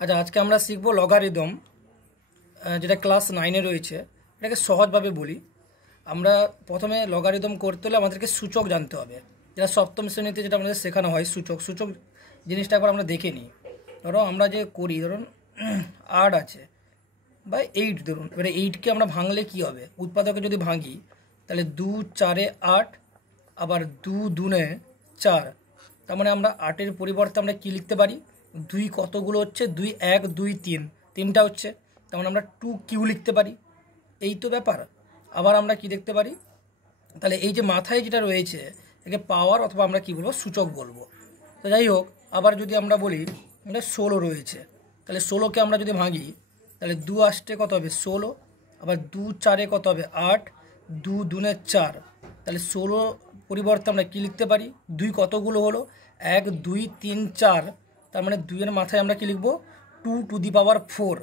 আচ্ছা, আজকে আমরা শিখব লগারিদম, যেটা ক্লাস 9-এ রয়েছে। এটাকে সহজভাবে বলি। আমরা প্রথমে লগারিদম করতে হলে আমাদেরকে সূচক জানতে হবে, যেটা সপ্তম শ্রেণীতে যেটা আমাদের শেখানো হয়। সূচক সূচক জিনিসটা একবার আমরা দেখে নিই। ধরো আমরা যে করি, ধরুন 8 আছে বা 8, ধরুন এবারে 8কে আমরা ভাঙলে কি হবে? উৎপাদকে যদি ভাঙি তাহলে 2 4-এ 8, আবার 2 2-এ 4। তার মানে আমরা 8-এর পরিবর্তে আমরা কি লিখতে পারি? 2 কতগুলো হচ্ছে? 2 1 2 3, তিনটা হচ্ছে। তার মানে আমরা 2q লিখতে পারি। এই তো ব্যাপার। আবার আমরা কি দেখতে পারি? তাহলে এই যে মাথায় যেটা রয়েছে একে পাওয়ার অথবা আমরা কি বলবো? সূচক বলবো। তো যাই হোক, আবার যদি আমরা বলি এটা 16 রয়েছে, তাহলে 16কে আমরা যদি ভাঙি তাহলে 2 8-এ কত হবে? 16। আবার 2 4-এ কত হবে? 8। 2 2-এ 4। তাহলে 16 পরিবর্তে আমরা কি লিখতে পারি? 2 কতগুলো হলো? 1 2 3 4। তার মানে 2-এর মাথায় আমরা কি লিখবো? 2 টু দি পাওয়ার 4।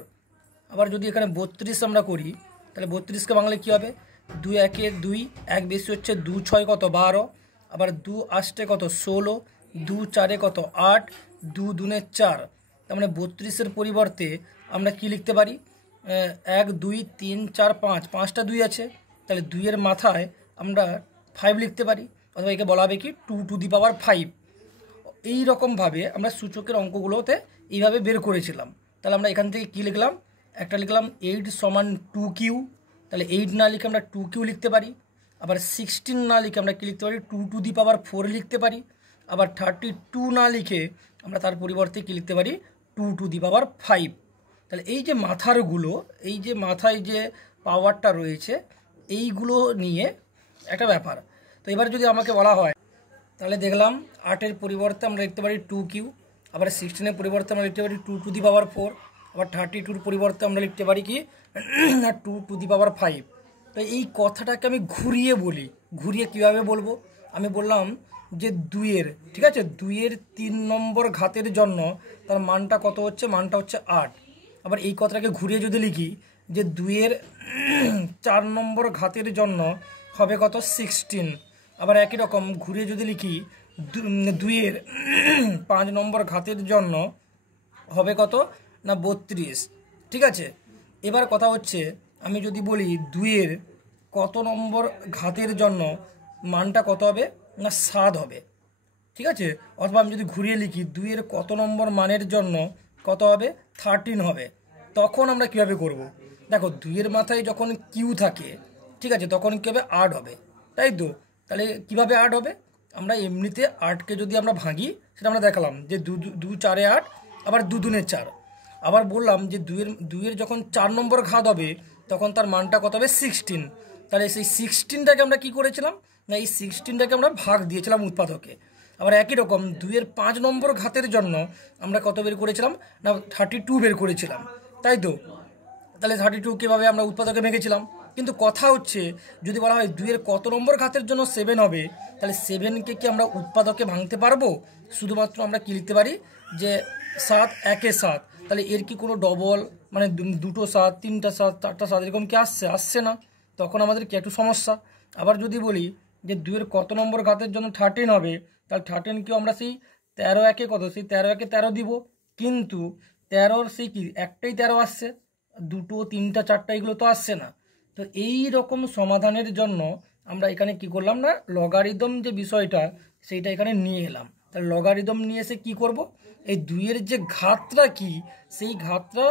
আবার যদি এখানে 32 আমরা করি তাহলে 32কে বাংলা কী হবে? 2 1-এ 2, 1 বেশি হচ্ছে 2 6 কত? 12। আবার 2 8-এ কত? 16। 2 4-এ কত? 8। 2 2-এ 4। তার মানে 32-এর পরিবর্তে আমরা কি লিখতে পারি? 1 2 3 4 5, 5টা 2 আছে, তাহলে 2-এর মাথায় আমরা 5 লিখতে পারি, অথবা একে বলা হবে কি? 2 টু দি পাওয়ার 5। এই রকমভাবে আমরা সূচকের অঙ্কগুলোতে এইভাবে বের করেছিলাম। তাহলে আমরা এখান থেকে কি লিখলাম? একটা লিখলাম 8 সমান 2q, তাহলে 8 না লিখে আমরা 2q লিখতে পারি। আবার 16 না লিখে আমরা কি লিখতে পারি? 2 টু দি পাওয়ার 4 লিখতে পারি। আবার 32 না লিখে আমরা তার পরিবর্তে কি লিখতে পারি? 2 টু দি পাওয়ার 5। তাহলে এই যে মাথারগুলো, এই যে মাথায় যে পাওয়ারটা রয়েছে, এইগুলো নিয়ে একটা ব্যাপার। তো এবার যদি আমাকে বলা হয়, তাহলে দেখলাম 8-এর পরিবর্তে আমরা লিখতে পারি 2q। আবার 16-এর পরিবর্তে আমরা লিখতে পারি 2 টু দি পাওয়ার 4। আবার 32-র পরিবর্তে আমরা লিখতে পারি কি? না 2 টু দি পাওয়ার 5। তো এই কথাটাকে আমি ঘুরিয়ে বলি। ঘুরিয়ে কিভাবে বলবো? আমি বললাম যে 2-এর, ঠিক আছে, 2-এর 3 নম্বর ঘাতের জন্য তার মানটা কত হচ্ছে? মানটা হচ্ছে 8। আবার এই কথাটাকে ঘুরিয়ে যদি লিখি যে 2-এর 4 নম্বর ঘাতের জন্য হবে কত? 16। আবার একই রকম ঘুরিয়ে যদি লিখি 2-এর 5 নম্বর ঘাতের জন্য হবে কত? না 32। ঠিক আছে, এবার কথা হচ্ছে আমি যদি বলি 2-এর কত নম্বর ঘাতের জন্য মানটা কত হবে? না 7 হবে। ঠিক আছে, অথবা আমি যদি ঘুরিয়ে লিখি 2-এর কত নম্বর মানের জন্য কত হবে? 13 হবে। তখন আমরা কীভাবে করব? দেখো, 2-এর মাথায় যখন কিউ থাকে, ঠিক আছে, তখন কী হবে? 8 হবে, তাই তো? তাহলে কিভাবে 8 হবে? আমরা এমনিতে 8কে যদি আমরা ভাঙি, সেটা আমরা দেখালাম যে 2 4-এ 8, আবার 2 2-এ 4। আবার বললাম যে 2-এর যখন 4 নম্বর ঘাত হবে তখন তার মানটা কত হবে? 16। তাহলে সেই 16টাকে আমরা কি করেছিলাম? না এই 16টাকে আমরা ভাগ দিয়েছিলাম উৎপাদকে। আবার একই রকম 2-এর 5 নম্বর ঘাতের জন্য আমরা কত বের করেছিলাম? না 32 বের করেছিলাম, তাই তো? তাহলে 32 কীভাবে আমরা উৎপাদকে ভেঙেছিলাম। কিন্তু কথা হচ্ছে যদি বলা হয় 2-এর কত নম্বর ঘাতের জন্য 7 হবে, তাহলে 7কে কি আমরা উৎপাদকে ভাঙতে পারবো? শুধুমাত্র আমরা কি লিখতে পারি যে 7 1-এ 7। তাহলে এর কি কোনো ডবল, মানে দুটো 7, তিনটা 7, চারটা 7 এরকম কি আসছে না? তখন আমাদের কি একটু সমস্যা। আবার যদি বলি যে 2-এর কত নম্বর ঘাতের জন্য 13 হবে, তাহলে 13কেও আমরা সেই 13 1-এ কত? সেই 13 1-এ 13 দিব। কিন্তু 13-র সেই কি একটাই 13 আসছে, দুটো 3টা 4টা এগুলো তো আসছে না। তো এই রকম সমাধানের জন্য আমরা এখানে কি করলাম? না লগারিদম যে বিষয়টা সেইটা এখানে নিয়ে এলাম। তাহলে লগারিদম নিয়ে এসে কী করব? এই 2-এর যে ঘাতটা কি, সেই ঘাতটা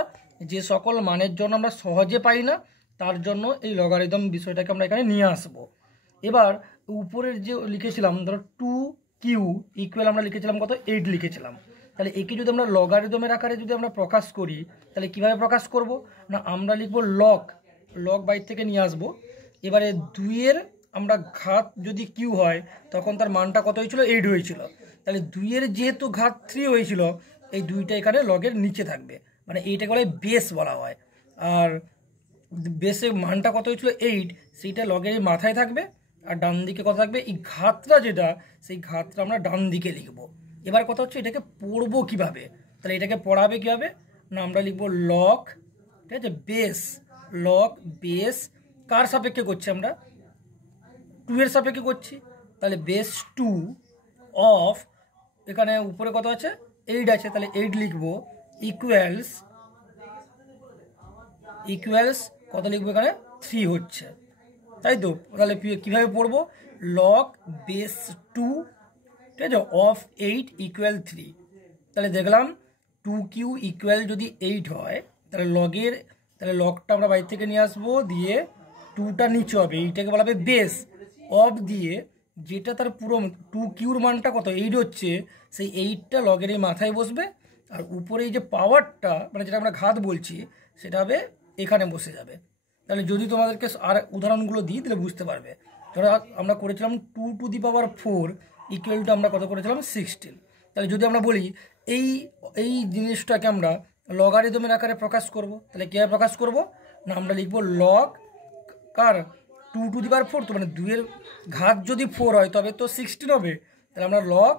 যে সকল মানের জন্য আমরা সহজে পাই না, তার জন্য এই লগারিদম বিষয়টাকে আমরা এখানে নিয়ে আসব। এবার উপরের যে লিখেছিলাম, ধরো 2q ইকুয়াল আমরা লিখেছিলাম কত? 8 লিখেছিলাম। তাহলে একে যদি আমরা লগারিদমের আকারে যদি আমরা প্রকাশ করি, তাহলে কিভাবে প্রকাশ করব? না আমরা লিখব লগ বাইর থেকে নিয়ে আসব। এবারে 2-এর আমরা ঘাত যদি কিউ হয় তখন তার মানটা কত হয়েছিল? 8 হয়েছিল। তাহলে 2-এর যেহেতু ঘাত 3 হয়েছিল, এই 2টা এখানে লগের নিচে থাকবে, মানে এইটাকে বলে বেস বলা হয়। আর বেসে মানটা কত হয়েছিল? 8, সেইটা লগের মাথায় থাকবে। আর ডান দিকে কত থাকবে? এই ঘাতটা যেটা, সেই ঘাতটা আমরা ডান দিকে লিখব। এবার কথা হচ্ছে এটাকে পড়বো কিভাবে? তাহলে এটাকে পড়াবে কিভাবে? না আমরা লিখব লগ, ঠিক আছে, বেস। লগ বেস কার সাপেক্ষে করছি? আমরা 2-এর সাপেক্ষে করছি। তাহলে বেস 2 অফ, এখানে উপরে কত আছে? 8 আছে, তাহলে 8 লিখব। ইকুয়ালস কত লিখবো এখানে 3 হচ্ছে, তাই তো? তাহলে কীভাবে পড়বো? লগ বেস 2, ঠিক আছে, অফ 8 ইকুয়াল 3। তাহলে দেখলাম 2q ইকুয়াল যদি 8 হয় তাহলে লগটা আমরা বাইরে থেকে নিয়ে আসবো, দিয়ে 2টা নিচে হবে, এইটাকে বলা হবে বেস অফ, দিয়ে যেটা তার পুরো 2qর মানটা কত 8 হচ্ছে, সেই 8টা লগের এই মাথায় বসবে, আর উপরে এই যে পাওয়ারটা মানে যেটা আমরা ঘাত বলছি সেটা হবে এখানে বসে যাবে। তাহলে যদি তোমাদেরকে আর উদাহরণগুলো দিই তাহলে বুঝতে পারবে। ধরো আমরা করেছিলাম 2⁴ ইকুয়াল টু আমরা কত করেছিলাম 16। তাহলে যদি আমরা বলি এই জিনিসটাকে আমরা লগারিদমের আকারে প্রকাশ করব, তাহলে কীভাবে প্রকাশ করব না, আমরা লিখব লগ কার 2⁴, তো মানে 2 এর ঘাত যদি 4 হয় তবে তো 16 হবে, তাহলে আমরা লগ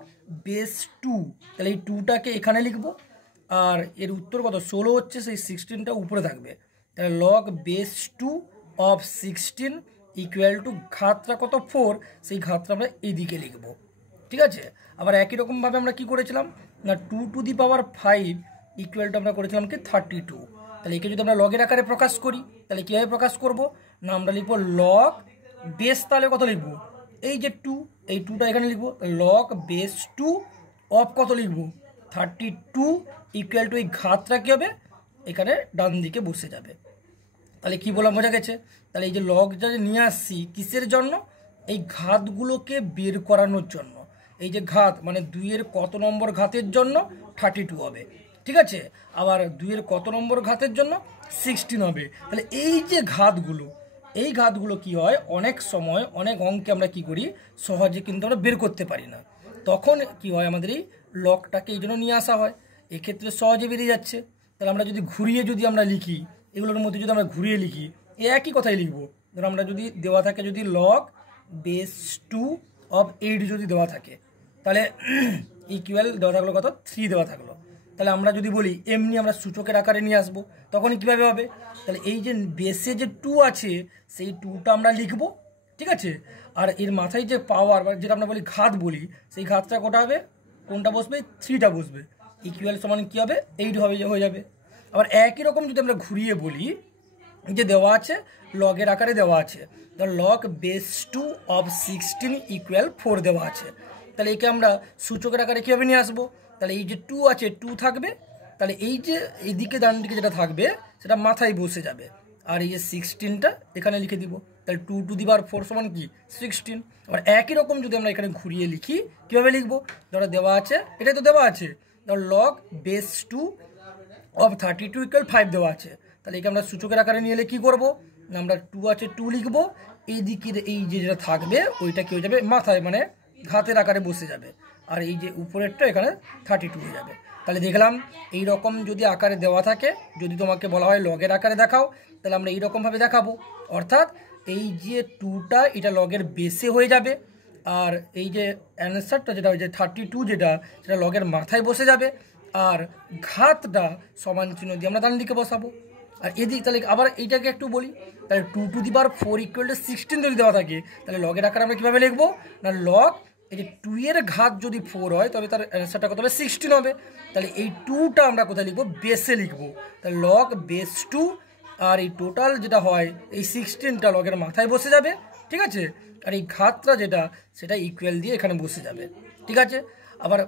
বেস 2, তাহলে এই 2টাকে এখানে লিখব, আর এর উত্তর কত 16 হচ্ছে, সেই 16টা উপরে থাকবে। তাহলে log base 2 of 16 equal to ঘাতটা কত 4, সেই ঘাতটা আমরা এইদিকে লিখব, ঠিক আছে। আবার একই রকমভাবে আমরা কি করেছিলাম না 2⁵ ইকুয়াল টু আমরা করেছিলাম কি 32। তাহলে একে যদি আমরা লগের আকারে প্রকাশ করি তাহলে কীভাবে প্রকাশ করব না, আমরা লিখব লগ বেস, তাহলে কত লিখব এই যে 2, এই 2টা এখানে লিখব, লগ বেস 2 অফ কত লিখব 32 ইকুয়াল টু এই ঘাতটা কী হবে এখানে ডান দিকে বসে যাবে। তাহলে কি বললাম বোঝা গেছে? তাহলে এই যে লগটা নিয়ে আসছি কিসের জন্য? এই ঘাতগুলোকে বের করানোর জন্য। এই যে ঘাত মানে 2 এর কত নম্বর ঘাতের জন্য 32 হবে, ঠিক আছে। আবার 2 এর কত নম্বর ঘাতের জন্য 16 হবে। তাহলে এই যে ঘাতগুলো কি হয়, অনেক সময় অনেক অঙ্কে আমরা কি করি সহজে কিন্তু আমরা বের করতে পারি না, তখন কি হয় আমাদের এই লগটাকে এই জন্য নিয়ে আসা হয়, এক্ষেত্রে সহজে বেরিয়ে যাচ্ছে। তাহলে আমরা যদি ঘুরিয়ে আমরা লিখি, এগুলোর মধ্যে যদি আমরা ঘুরিয়ে লিখি একই কথাই লিখবো। ধরো আমরা যদি দেওয়া থাকে যদি লগ বেস 2 অফ 8 যদি দেওয়া থাকে, তাহলে ইকুয়াল দেওয়া থাকলো কত 3 দেওয়া থাকলো। তাহলে আমরা যদি বলি এমনি আমরা সূচকের আকারে নিয়ে আসবো, তখন কীভাবে হবে? তাহলে এই যে বেসে যে 2 আছে সেই 2টা আমরা লিখবো, ঠিক আছে। আর এর মাথায় যে পাওয়ার বা যেটা আমরা বলি ঘাত বলি, সেই ঘাতটা কোটা হবে, কোনটা বসবে 3টা বসবে, ইকুয়াল সমান কী হবে 8 হবে, হয়ে যাবে। আবার একই রকম যদি আমরা ঘুরিয়ে বলি যে দেওয়া আছে লগের আকারে দেওয়া আছে, ধর লগ বেস 2 অফ 16 ইকুয়াল 4 দেওয়া আছে, তাহলে একে আমরা সূচকের আকারে কীভাবে নিয়ে আসবো? তাহলে এই যে 2 আছে 2 থাকবে, তাহলে এই যে এইদিকে ডান দিকে যেটা থাকবে সেটা মাথায় বসে যাবে, আর এই যে 16টা এখানে লিখে দিব, তাহলে 2⁴ সমান কি 16। আবার একই রকম যদি আমরা এখানে ঘুরিয়ে লিখি কীভাবে লিখবো? ধরো দেওয়া আছে, এটাই তো দেওয়া আছে, ধর লগ বেস 2 অফ 32 ইকুয়াল 5 দেওয়া আছে, তাহলে একে আমরা সূচকের আকারে নিয়ে এলে কী করবো না, আমরা 2 আছে 2 লিখবো, এই দিকের এই যে যেটা থাকবে ওইটা কী হয়ে যাবে মাথায় মানে ঘাতের আকারে বসে যাবে, আর এই যে উপরেরটা এখানে 32 হয়ে যাবে। তাহলে দেখলাম এই রকম যদি আকারে দেওয়া থাকে, যদি তোমাকে বলা হয় লগের আকারে দেখাও, তাহলে আমরা এইরকমভাবে দেখাবো, অর্থাৎ এই যে 2টা এটা লগের বেসে হয়ে যাবে, আর এই যে অ্যান্সারটা যেটা ওই যে 32 সেটা লগের মাথায় বসে যাবে, আর ঘাতটা সমান চিহ্ন দিয়ে আমরা ডান দিকে বসাবো। আর এদিক তাহলে আবার এইটাকে একটু বলি, তাহলে 2⁴ ইকুয়াল টু 16 যদি দেওয়া থাকে, তাহলে লগের আকারে আমরা কীভাবে লিখবো না, লগ এই যে 2 এর ঘাত যদি 4 হয় তবে তার অ্যান্সারটা কত হবে 16 হবে। তাহলে এই 2টা আমরা কোথায় লিখবো বেসে লিখবো, তাহলে লগ বেস 2, আর এই টোটাল যেটা হয় এই 16টা লগের মাথায় বসে যাবে, ঠিক আছে। আর এই ঘাতটা যেটা সেটা ইকুয়াল দিয়ে এখানে বসে যাবে, ঠিক আছে। আবার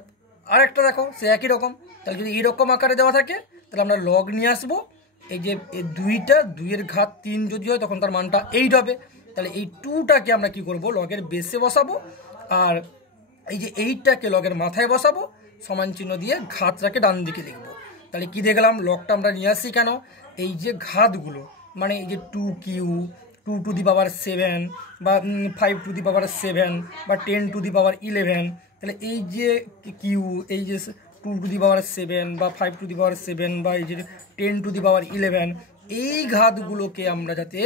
আরেকটা দেখো সে একই রকম, তাহলে যদি এইরকম আকারে দেওয়া থাকে তাহলে আমরা লগ নিয়ে আসবো, এই যে 2 এর ঘাত 3 যদি হয় তখন তার মানটা 8 হবে, তাহলে এই 2টাকে আমরা কি করব লগের বেসে বসাবো, আর এই যে 8টাকে লগের মাথায় বসাবো, সমান চিহ্ন দিয়ে ঘাতটাকে ডান দিকে লিখবো। তাহলে কি দেখলাম লগটা আমরা নিয়ে আসছি কেন, এই যে ঘাতগুলো মানে এই যে 2q 2⁻7 বা 5⁻7 বা 10⁻11, তাহলে এই যে কিউ এই যে 2⁻7 বা 5⁻7 বা এই যে 10⁻11, এই ঘাতগুলোকে আমরা যাতে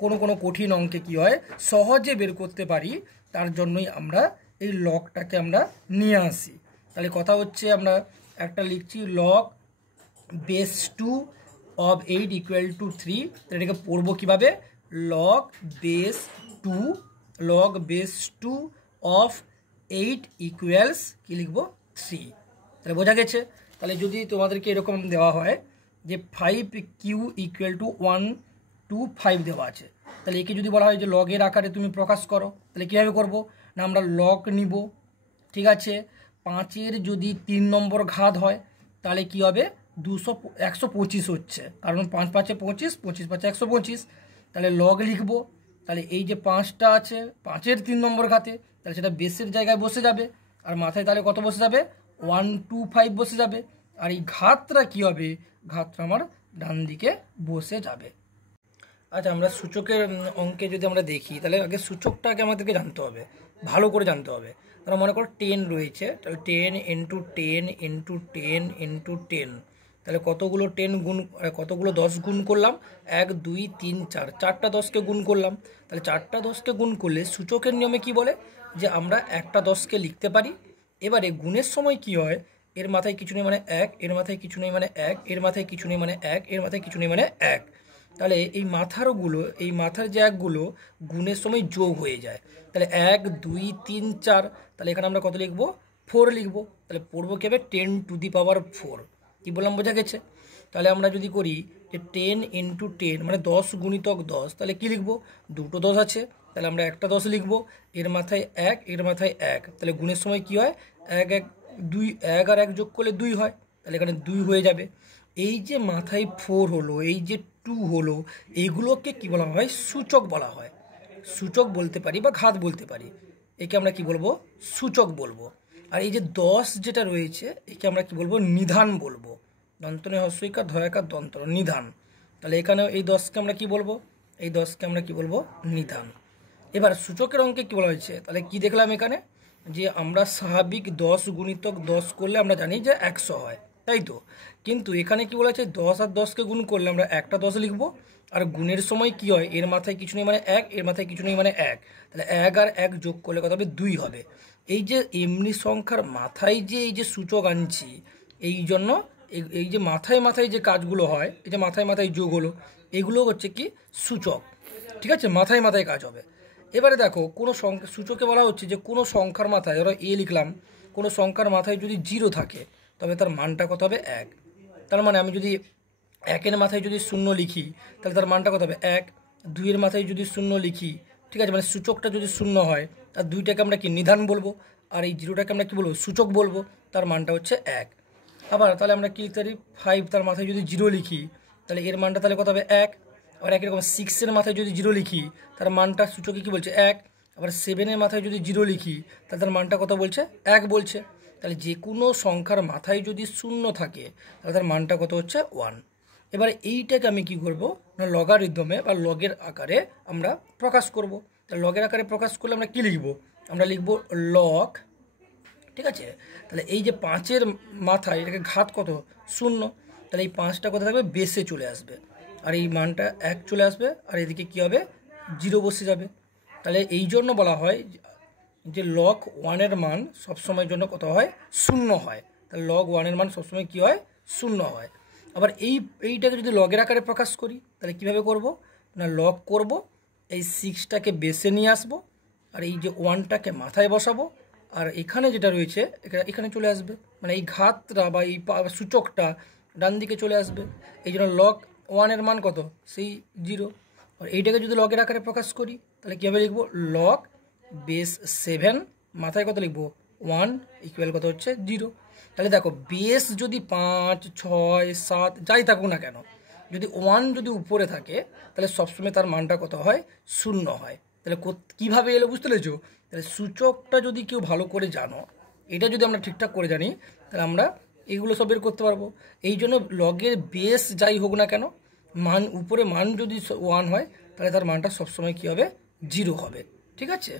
কোনো কঠিন অঙ্কে কি হয় সহজে বের করতে পারি, তার জন্যই আমরা এই লগটাকে আমরা নিয়ে আসি। তাহলে কথা হচ্ছে আমরা একটা লিখছি log base 2 of 8 equal to 3, তাহলে এটাকে পড়বো কীভাবে, লগ বেস 2 অফ 8 ইকুয়ালস কি লিখবো 3। তাহলে বোঝা গেছে। তাহলে যদি তোমাদেরকে এরকম দেওয়া হয় যে 5q = 125 দেওয়া আছে, তাহলে একে যদি বলা হয় যে লগের আকারে তুমি প্রকাশ করো, তাহলে কীভাবে করব না আমরা লগ নিব। ঠিক আছে, 5-এর যদি 3 নম্বর ঘাত হয় তাহলে কি হবে 125 হচ্ছে, কারণ 5 × 5 = 25, 25 × 5 = 125। তাহলে লগ লিখব, তাহলে এই যে 5টা আছে 5-এর 3 নম্বর ঘাতে, তাহলে সেটা বেসের জায়গায় বসে যাবে, আর মাথায় তাহলে কত বসে যাবে 125 বসে যাবে, আর এই ঘাতটা কি হবে, ঘাতটা আমার ডান দিকে বসে যাবে। আচ্ছা, আমরা সূচকের অঙ্কে যদি আমরা দেখি তাহলে আগে সূচকটাকে আমাদেরকে জানতে হবে, ভালো করে জানতে হবে। তাহলে মনে করো 10 রয়েছে, তাহলে 10 × 10 × 10 × 10, তাহলে কতগুলো 10 গুণ করলাম 1 2 3 4, 4টা 10কে গুণ করলাম। তাহলে 4টা 10কে গুণ করলে সূচকের নিয়মে কি বলে যে আমরা একটা 10কে লিখতে পারি। এবারে গুণের সময় কি হয়, এর মাথায় কিছু নেই মানে 1, এর মাথায় কিছু নেই মানে 1, এর মাথায় কিছু নেই মানে 1, এর মাথায় কিছু নেই মানে 1। তাহলে এই মাথার যে একগুলো গুণের সময় যোগ হয়ে যায়। তাহলে 1 2 3 4, তাহলে এখানে আমরা কত লিখবো 4 লিখবো। তাহলে পড়বো কি হবে 10⁴। কি বললাম, বোঝা গেছে? তাহলে আমরা যদি করি যে 10 × 10 মানে 10 × 10, তাহলে কি লিখবো, দুটো 10 আছে, তাহলে আমরা একটা 10 লিখবো, এর মাথায় 1, এর মাথায় 1। তাহলে গুণের সময় কি হয় 1 1 2, 1 আর 1 যোগ করলে 2 হয়, তাহলে এখানে 2 হয়ে যাবে। এই যে মাথায় 4 হলো, এই যে 2 হলো, এইগুলোকে কি বলা হয়, সূচক বলা হয়। সূচক বলতে পারি বা ঘাত বলতে পারি, একে আমরা কি বলবো, সূচক বলবো। আর এই যে 10 যেটা রয়েছে একে আমরা কি বলবো, নিধান বলবো। দন্তনে হস্যইকার ধয়াকার দন্ত, নিধান। তাহলে এখানে এই 10কে আমরা কি বলবো, এই 10কে আমরা কি বলবো, নিধান। এবার সূচকের অঙ্কে কি বলা হয়েছে, তাহলে কি দেখলাম এখানে যে আমরা স্বাভাবিক 10 × 10 করলে আমরা জানি যে 100 হয়, তাই তো। কিন্তু এখানে কি বলা আছে 10 আর 10কে গুণ করলে আমরা একটা 10 লিখবো, আর গুণের সময় কি হয় এর মাথায় কিছু নেই মানে 1, এর মাথায় কিছু নেই মানে 1, তাহলে 1 আর 1 যোগ করলে কত হবে 2 হবে। এই যে এমনি সংখ্যার মাথায় যে এই যে সূচক আনছি, এই জন্য এই যে মাথায় মাথায় যে কাজগুলো হয়, এই যে মাথায় মাথায় যোগ হলো, এগুলো হচ্ছে কি সূচক। ঠিক আছে, মাথায় মাথায় কাজ হবে। এবারে দেখো কোনো সূচকে বলা হচ্ছে যে কোনো সংখ্যার মাথায়, ধরো এ লিখলাম, কোনো সংখ্যার মাথায় যদি 0 থাকে তবে তার মানটা কত হবে 1। তার মানে আমি যদি 1-এর মাথায় যদি 0 লিখি তাহলে তার মানটা কত হবে 1। 2-এর মাথায় যদি 0 লিখি, ঠিক আছে, মানে সূচকটা যদি 0 হয়, আর 2টাকে আমরা কি নিধান বলবো, আর এই 0টাকে আমরা কি বলবো, সূচক বলবো, তার মানটা হচ্ছে 1। আবার তাহলে আমরা কি লিখতে পারি 5, তার মাথায় যদি 0 লিখি তাহলে এর মানটা তাহলে কত হবে 1। আবার একই রকম 6-এর মাথায় যদি 0 লিখি তার মানটা সূচকে কী বলছে 1। আবার 7-এর মাথায় যদি 0 লিখি তাহলে তার মানটা কত বলছে 1 বলছে। তাহলে যে কোনো সংখ্যার মাথায় যদি 0 থাকে তাহলে তার মানটা কত হচ্ছে 1। এবারে এইটাকে আমি কি করব না লগারিদমে বা লগের আকারে আমরা প্রকাশ করব। তাহলে লগের আকারে প্রকাশ করলে আমরা কি লিখব, আমরা লিখব লগ। ঠিক আছে, তাহলে এই যে 5-এর মাথায় এটাকে ঘাত কত 0, তাহলে এই 5টা কোথায় থাকবে বেসে চলে আসবে, আর এই মানটা 1 চলে আসবে, আর এদিকে কি হবে 0 বসে যাবে। তাহলে এই জন্য বলা হয় যে লগ 1-এর মান সবসময়ের জন্য কত হয় 0 হয়। তাহলে লগ 1-এর মান সবসময় কি হয় 0 হয়। আবার এইটাকে যদি লগের আকারে প্রকাশ করি তাহলে কিভাবে করব না লগ করব, এই 6টাকে বেসে নিয়ে আসবো, আর এই যে 1টাকে মাথায় বসাবো, আর এখানে যেটা রয়েছে এখানে চলে আসবে, মানে এই ঘাতটা বা এই সূচকটা ডান দিকে চলে আসবে। এই জন্য লগ 1-এর মান কত সেই 0। আর এইটাকে যদি লগের আকারে প্রকাশ করি তাহলে কীভাবে লিখবো, লগ বেস 7 মাথায় কত লিখবো 1 ইকুয়াল কত হচ্ছে 0। তাহলে দেখো বেস যদি 5 6 7 যাই থাকুক না কেন, যদি 1 যদি উপরে থাকে তাহলে সবসময় তার মানটা কত হয় 0 হয়। তাহলে কীভাবে এলো বুঝতে পেরেছো? তাহলে সূচকটা যদি কেউ ভালো করে জানো, এটা যদি আমরা ঠিকঠাক করে জানি তাহলে আমরা এগুলো সব বের করতে পারবো। এই জন্য লগের বেস যাই হোক না কেন, মান উপরে মান যদি 1 হয় তাহলে তার মানটা সবসময় কী হবে 0 হবে। ঠিক আছে,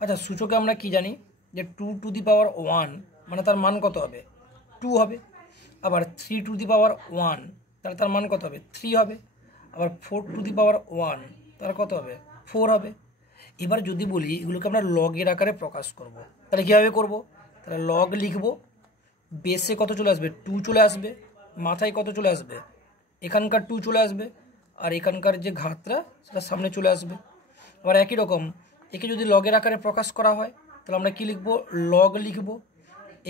আচ্ছা সূচকে আমরা কি জানি যে 2⁴ মানে তার মান কত হবে 2 হবে। আবার 3⁴ তাহলে তার মান কত হবে 3 হবে। আবার 4⁴ তার কত হবে 4 হবে। এবার যদি বলি এগুলোকে আমরা লগের আকারে প্রকাশ করব, তাহলে কীভাবে করব, তাহলে লগ লিখব, বেসে কত চলে আসবে 2 চলে আসবে, মাথায় কত চলে আসবে এখানকার 2 চলে আসবে, আর এখানকার যে ঘাতটা সেটা সামনে চলে আসবে। আবার একই রকম একে যদি লগের আকারে প্রকাশ করা হয় তাহলে আমরা কি লিখব, লগ লিখব,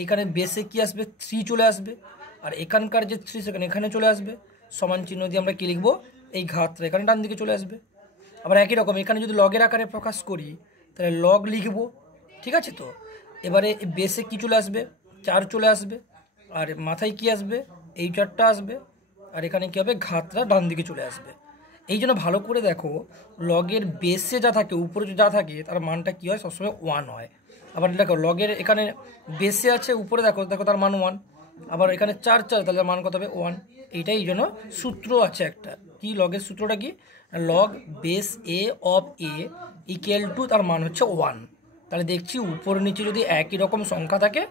এইখানে বেসে কি আসবে 3 চলে আসবে, আর এখানকার যে 3 সেকেন্ড এখানে চলে আসবে, সমান চিহ্ন দিয়ে আমরা কী লিখবো, এই ঘাতটা এখানে ডান দিকে চলে আসবে। আবার একই রকম এখানে যদি লগের আকারে প্রকাশ করি তাহলে লগ লিখবো, ঠিক আছে। তো এবারে বেসে কি চলে আসবে 4 চলে আসবে, আর মাথায় কি আসবে এই 4টা আসবে, আর এখানে কী হবে ঘাতটা ডান দিকে চলে আসবে। এই জন্য ভালো করে দেখো, লগের বেসে যা থাকে উপরে যা থাকে তার মানটা কী হয়, সবসময় 1 হয়। আবার দেখো লগের এখানে বেসে আছে উপরে, দেখো দেখো তার মান 1, আবার এখানে 4 4 তাহলে মান কত হবে 1। এইটাই জন্য সূত্র আছে একটা, কি লগের সূত্রটা কি, log base A of A equal to তার মান হচ্ছে 1। তাহলে দেখছি উপর নিচে যদি একই রকম সংখ্যা থাকে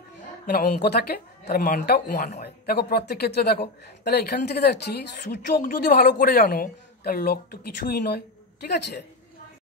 মানে অঙ্ক থাকে তার মানটা 1 হয়। দেখো প্রত্যেক ক্ষেত্রে দেখো, তাহলে এখান থেকে দেখছি সূচক যদি ভালো করে জানো তাহলে লগ তো কিছুই নয়, ঠিক আছে।